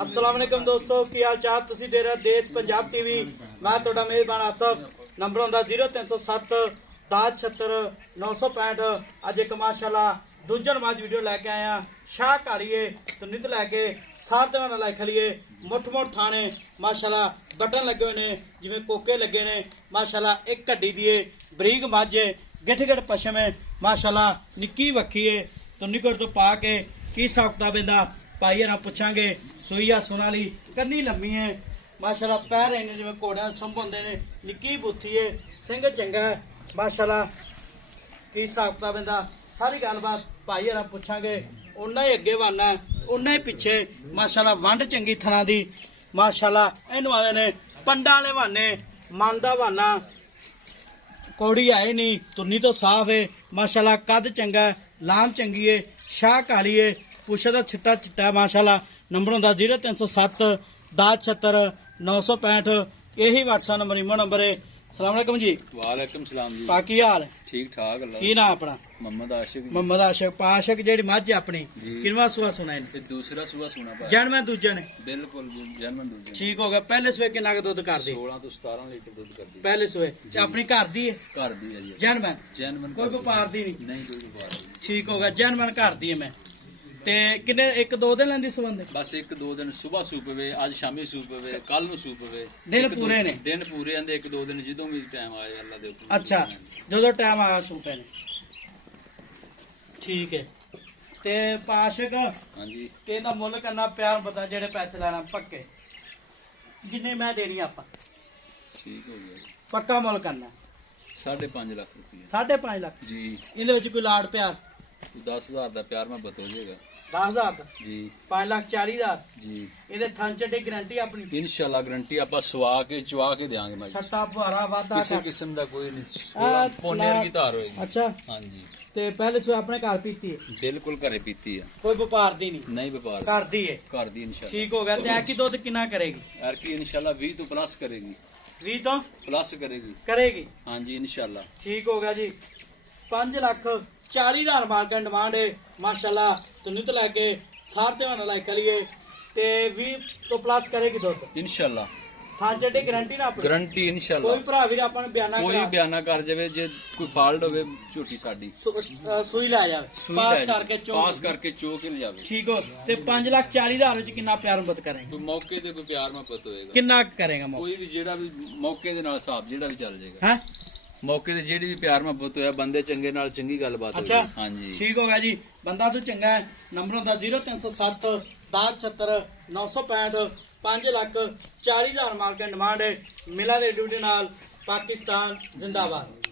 अस्सलाम वालेकुम दोस्तों, की हाल चाल? तुसी दे रहे देश पंजाब टीवी। मैं तुहाडा मेहरबान आसफ। नंबर हुंदा 0307 10 76 965। अज एक माशाल्लाह दूजन मज वीडियो लैके आया शाह काड़ीए तो नित लैके सार दे लाई खड़ीए मुठ मुठ थाने माशाल्लाह बटन लगे हुए ने जिवें कोके लगे ने माशाल्लाह। एक कड्डी दिए बरीक मज है गिठ गिठ पशम है माशाल्लाह। निक्की वक्खी है तो निकट तो पा के की हिसाब किताब इहदा भाई ना पूछांगे। सुईया सुनाली कन्नी लम्मी है माशाल्लाह। पैर इन्ने जिवें घोड़ियां संभ हुंदे ने। निक्की बुत्थी है सिंह चंगा है माशाल्लाह। की हिसाब किताब इहदा सारी गलबात भाई हरा पूछांगे। उन्ना ही अगे वाना उन्ना ही पिछे माशाल्लाह। वंड चंगी थना दी माशाल्लाह। इहनूं आंदे ने पंडा वाले वाने मन दा वाना। कौड़ी आए नहीं तुन्नी तो साफ है माशाल्लाह। कद चंगा है लाम चंगी है शाह काली है पुछे का छिट्टा चिट्टा माशाल्लाह। नंबर होंदा 0307 10 76 965। यही व्हाट्सएप नंबर इमो नंबर है। सलाम अलैकुम जी। वालेकुम सलाम जी। बाकी हाल ठीक ठाक अल्लाह। की नाम अपना? मोहम्मद आशिक जी। मोहम्मद आशिक। पाशिक जेड़ी मझ अपनी जी। किनवा सुआ सुना है? ते दूसरा सुबह सुना पा जनमे दूजे ने बिल्कुल जन्म दूजे ठीक हो गया। पहले सुए किन्ना का दुध कर दी? 16 तो 17 लीटर दूध कर दी। पहले सुए अपनी घर दी है घर दी है जी। जनमन जैनमन कोई व्यापार दी नहीं नहीं कोई व्यापार नहीं। ठीक हो गया। जनमन घर दी है मैं ते किन्ने एक दो दिन लैंदी सुबंध बस एक दो दिन सुबह सूप पवे आज शामी सूप पवे कल नु सूप पवे दिन एक दो- पूरे ने? दिन पूरे आंदे एक दो दिन ਜਦੋਂ ਵੀ ਟਾਈਮ ਆਏ ਅੱਲਾ ਦੇ ਹੁਕਮ अच्छा जो टाइम आया सूपे ने ठीक है। ते पाशिक ਹਾਂਜੀ कहना मुल करना प्यार बता जेड़े पैसे लेना पक्के जिन्ने मैं देनी आपा ਠੀਕ ਹੋ ਗਿਆ ਜੀ। पक्का मुल करना 5.5 ਲੱਖ ਰੁਪਏ 5.5 लाख ਜੀ। इहदे विच कोई लाड़ प्यार 10,000 ਦਾ ਪਿਆਰ ਮੈਂ ਬਤ ਹੋ ਜਾਏਗਾ 10,000 ਦਾ ਜੀ 5,40,000 ਜੀ। ਇਹਦੇ ਥਣ ਚੱਡੇ ਗਰੰਟੀ ਆਪਣੀ ਇਨਸ਼ਾਅੱਲਾ ਗਰੰਟੀ ਆਪਾਂ ਸਵਾ ਕੇ ਚਵਾ ਕੇ ਦੇਾਂਗੇ ਮੈਂ ਛੱਟਾ ਫੁਹਾਰਾ ਵਾਧਾ ਕਿਸੇ ਕਿਸਮ ਦਾ ਕੋਈ ਆਹ, ਨਹੀਂ ਪੋਨੇ ਵਰਗੀ ਧਾਰ ਹੋਏਗੀ। ਅੱਛਾ ਹਾਂਜੀ ਤੇ ਪਹਿਲੇ ਸੋ ਆਪਣੇ ਘਰ ਪੀਤੀ ਹੈ ਬਿਲਕੁਲ ਘਰੇ ਪੀਤੀ ਆ ਕੋਈ ਵਪਾਰ ਦੀ ਨਹੀਂ ਨਹੀਂ ਵਪਾਰ ਘਰ ਦੀ ਹੈ ਘਰ ਦੀ ਇਨਸ਼ਾਅੱਲਾ। ਠੀਕ ਹੋ ਗਿਆ। ਤੇ ਐ ਕੀ ਦੁੱਧ ਕਿੰਨਾ ਕਰੇਗੀ? ਯਾਰ ਕੀ ਇਨਸ਼ਾਅੱਲਾ 20 ਤੋਂ ਪਲੱਸ ਕਰੇਗੀ 20 ਤੋਂ ਪਲੱਸ ਕਰੇਗੀ ਕਰੇਗੀ ਹਾਂਜੀ ਇਨਸ਼ਾਅੱਲਾ। ठीक हो गया जी। 5,40,000 मार्केट डिमांड है माशाल्लाह। तो नित लैके सार ध्यान लाई करिए ते 20 तो प्लस करेगी दुध ਇਨਸ਼ਾਅੱਲਾ हाँ जेडी गारंटी ना अपनी ਗਰੰਟੀ ਇਨਸ਼ਾਅੱਲਾ। कोई भरा वीर अपन बयाना ਕੋਈ करा ਬਿਆਨਾ ਕਰ ਜਾਵੇ ਜੇ ਕੋਈ ਫਾਲਟ ਹੋਵੇ ਝੋਟੀ ਸਾਡੀ सुई लै जावे ਸੂਈ पास ਲੈ ਜਾਵੇ, करके चो ਪਾਸ ਕਰਕੇ ਚੋ ਕੇ ਲਿਜਾਵੇ। ठीक हो। ते 5,40,000 ਵਿੱਚ ਕਿੰਨਾ ਪਿਆਰ ਮੁਹੱਬਤ ਕरेंगे? ਕੋਈ ਮੌਕੇ ਤੇ ਕੋਈ ਪਿਆਰ ਮੁਹੱਬਤ ਹੋਏਗਾ ਕਿੰਨਾ ਕਰੇਗਾ ਮੋ ਕੋਈ ਵੀ ਜਿਹੜਾ ਵੀ ਮੌਕੇ ਦੇ ਨਾਲ ਹਿਸਾਬ ਜਿਹੜਾ ਵੀ ਚੱਲ ਜਾਏਗਾ। ਹੈ ਮੌਕੇ ਤੇ ਜਿਹੜੀ ਵੀ ਪਿਆਰ ਮੁਹੱਬਤ ਹੋਇਆ ਬੰਦੇ ਚੰਗੇ ਨਾਲ ਚੰਗੀ ਗੱਲਬਾਤ ਹੋਈ। अच्छा ਹਾਂਜੀ ठीक हो गया जी। बंदा तो चंगा है। नंबर होंदा 0307 10 76 965। 5,40,000 मार्केट डिमांड है। मिला दे ड्यूटी नाल पाकिस्तान जिंदाबाद।